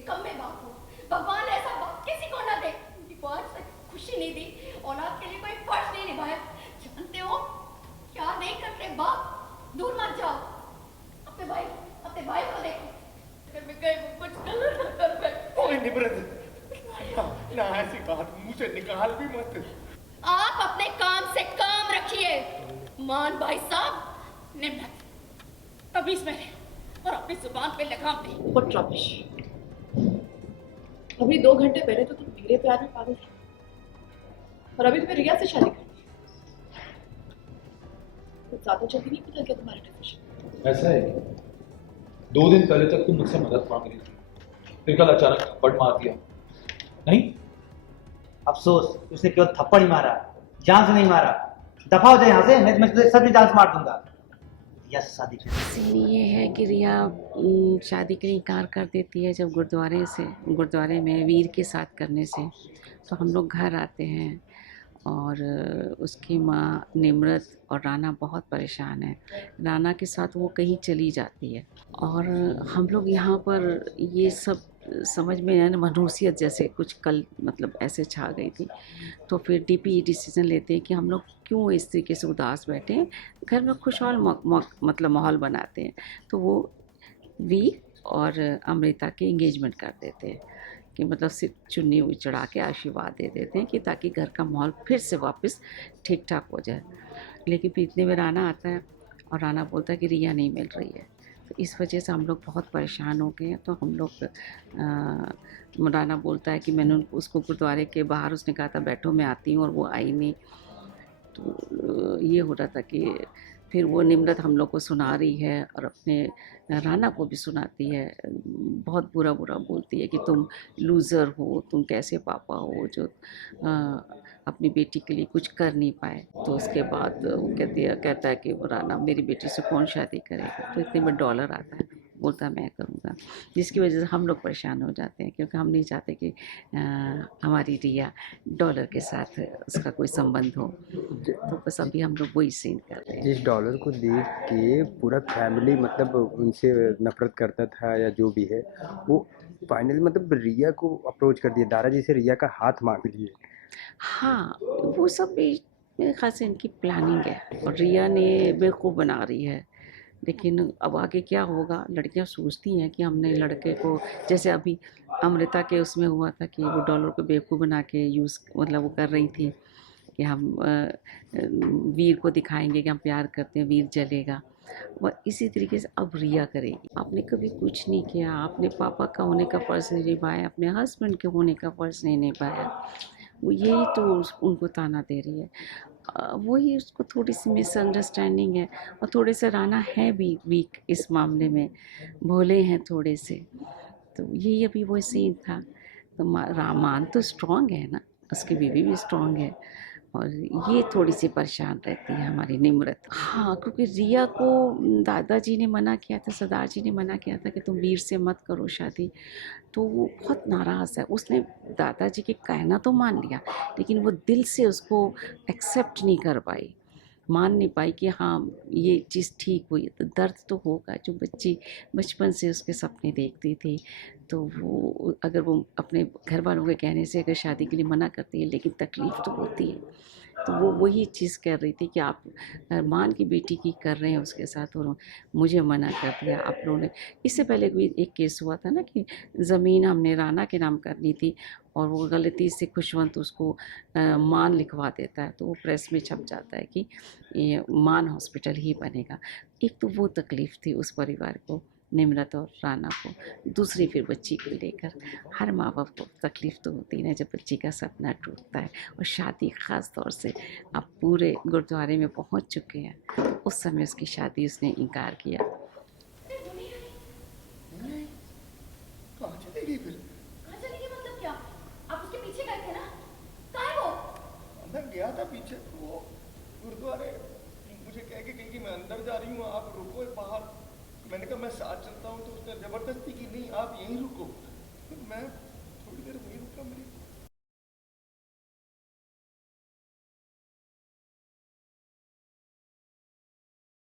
निकम्मे बाप हो। भगवान ऐसा बाप किसी को ना दे। उनकी को आज तक खुशी नहीं दी, औलाद के लिए कोई फर्ज नहीं निभाया। जानते हो क्या नहीं करते बाप? दूर मत जाओ, अपने भाई को देखो। अगर मैं कहीं वो कुछ गलत ना कर बैठ। ओए निम्रत, ना ऐसी बात मुझे निकाल भी मत। आप अपने काम से काम रखिए। मान भाई साहब, निम्रत तमीज में और अपनी जुबान पे लगाम दे। What rubbish! अभी 2 घंटे पहले तो तुम मेरे प्यार में पागल थे और अभी तुम्हें रिया से शादी करनी है। कुछ ज्यादा जल्दी नहीं बदल गया तुम्हारा डिसीजन? ऐसा है क्या? 2 दिन पहले तक तुम मुझसे मदद मांग रही थी, फिर कल अचानक थप्पड़ मार दिया। नहीं, अफसोस उसने केवल थप्पड़ ही मारा, जान से नहीं मारा। दफा हो जाए यहाँ से, नहीं तो मैं तुझे सभी जान से मार दूंगा। यस, शादी की सीन ये है कि रिया शादी के लिए इनकार कर देती है जब गुरुद्वारे में वीर के साथ करने से। तो हम लोग घर आते हैं और उसकी माँ निम्रत और राना बहुत परेशान है। राना के साथ वो कहीं चली जाती है और हम लोग यहाँ पर ये सब समझ में आया, मनहूसियत जैसे कुछ कल मतलब ऐसे छा गई थी। तो फिर डीपी डिसीजन लेते हैं कि हम लोग क्यों इस तरीके से उदास बैठे हैं, घर में खुशहाल मतलब माहौल बनाते हैं। तो वो वीर और अमृता के इंगेजमेंट कर देते हैं कि मतलब सिर्फ चुन्नी चढ़ा के आशीर्वाद दे देते हैं कि ताकि घर का माहौल फिर से वापस ठीक ठाक हो जाए। लेकिन फिर इतने में राना आता है और राना बोलता है कि रिया नहीं मिल रही है। तो इस वजह से हम लोग बहुत परेशान हो गए हैं। तो हम लोग राना बोलता है कि मैंने उसको गुरुद्वारे के बाहर उसने कहा था बैठो मैं आती हूँ, और वो आई नहीं। तो ये हो रहा था कि फिर वो निम्रत हम लोग को सुना रही है और अपने राना को भी सुनाती है, बहुत बुरा बोलती है कि तुम लूज़र हो, तुम कैसे पापा हो जो अपनी बेटी के लिए कुछ कर नहीं पाए। तो उसके बाद वो कहता है कि वो राना मेरी बेटी से कौन शादी करेगा। तो इतने में डॉलर आता है, बोलता है मैं करूँगा, जिसकी वजह से हम लोग परेशान हो जाते हैं क्योंकि हम नहीं चाहते कि हमारी रिया डॉलर के साथ उसका कोई संबंध हो। तो बस अभी हम लोग वही सीन कर रहे हैं। जिस डॉलर को देख के पूरा फैमिली मतलब उनसे नफरत करता था या जो भी है, वो फाइनली मतलब रिया को अप्रोच कर दिया, दादाजी से रिया का हाथ मांग लिए। हाँ, वो सब भी मेरे ख्याल से इनकी प्लानिंग है और रिया ने बेवकूफ़ बना रही है। लेकिन अब आगे क्या होगा, लड़कियां सोचती हैं कि हमने लड़के को, जैसे अभी अमृता के उसमें हुआ था कि वो डॉलर को बेवकूफ़ बना के यूज़ मतलब वो कर रही थी कि हम वीर को दिखाएंगे कि हम प्यार करते हैं, वीर जलेगा। और इसी तरीके से अब रिया करेगी। आपने कभी कुछ नहीं किया, आपने पापा का होने का फ़र्ज़ नहीं निभाया, अपने हस्बैंड के होने का फ़र्ज़ नहीं निभाया। वो यही तो उनको ताना दे रही है। वही उसको थोड़ी सी मिसअंडरस्टैंडिंग है और थोड़े से राना है भी वीक इस मामले में, भोले हैं थोड़े से। तो यही अभी वो सीन था। तो रामान तो स्ट्रॉन्ग है ना, उसकी बीवी भी स्ट्रॉन्ग है और ये थोड़ी सी परेशान रहती है हमारी निम्रत। हाँ, क्योंकि रिया को दादाजी ने मना किया था, सरदार जी ने मना किया था कि तुम वीर से मत करो शादी। तो वो बहुत नाराज़ है। उसने दादाजी के कहना तो मान लिया लेकिन वो दिल से उसको एक्सेप्ट नहीं कर पाई, मान नहीं पाई कि हाँ ये चीज़ ठीक हुई। तो दर्द तो होगा, जो बच्ची बचपन से उसके सपने देखती थी। तो वो अगर वो अपने घर वालों के कहने से अगर शादी के लिए मना करती है लेकिन तकलीफ़ तो होती है। तो वो वही चीज़ कह रही थी कि आप अरमान की बेटी की कर रहे हैं उसके साथ और मुझे मना कर दिया आप लोगों ने। इससे पहले भी एक केस हुआ था ना कि ज़मीन हमने राना के नाम करनी थी और वो गलती से खुशवंत उसको मान लिखवा देता है, तो वो प्रेस में छप जाता है कि ये मान हॉस्पिटल ही बनेगा। एक तो वो तकलीफ़ थी उस परिवार को, निम्रत और राना को। दूसरी फिर बच्ची को लेकर हर माँ बाप को तकलीफ़ तो होती है ना जब बच्ची का सपना टूटता है। और शादी ख़ास तौर से अब पूरे गुरुद्वारे में पहुँच चुके हैं, उस समय उसकी शादी उसने इनकार किया। कहाँ चलेगी फिर? कहाँ चलेगी मतलब क्या? आप उसके पीछे गए थे ना? कहाँ है वो? मैं गया था पीछे, वो गुरुद्वारे मुझे कह के कहीं कि मैं अंदर जा रही हूँ, आप रुको बाहर। मैंने कहा मैं साथ चलता हूँ, तो उसने ज़बरदस्ती की नहीं आप यहीं रुको। मैं